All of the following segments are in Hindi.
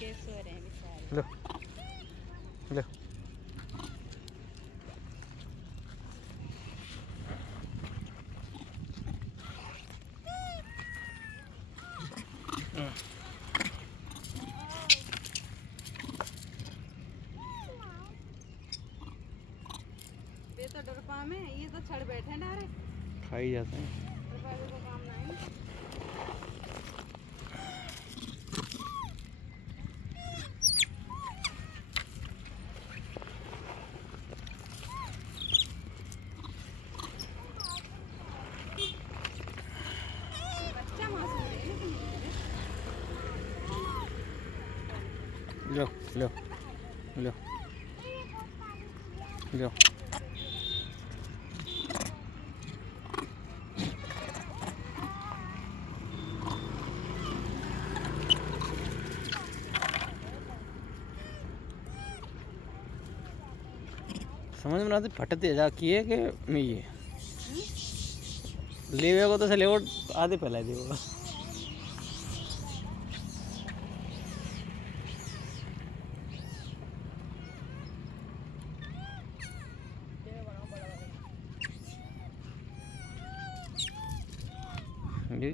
के सो रहे हैं बेचारे। लो लो ये तो डरपा में ये तो छड़ बैठे हैं डायरेक्ट खाई जाते हैं। डरपा को काम ना है। बच्चा मासूम है लेकिन लो लो लो लो समझ में आती फटते जा किए कि मैं ये लेवे को तो से लेवो आधे पहला देगा। ये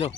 लो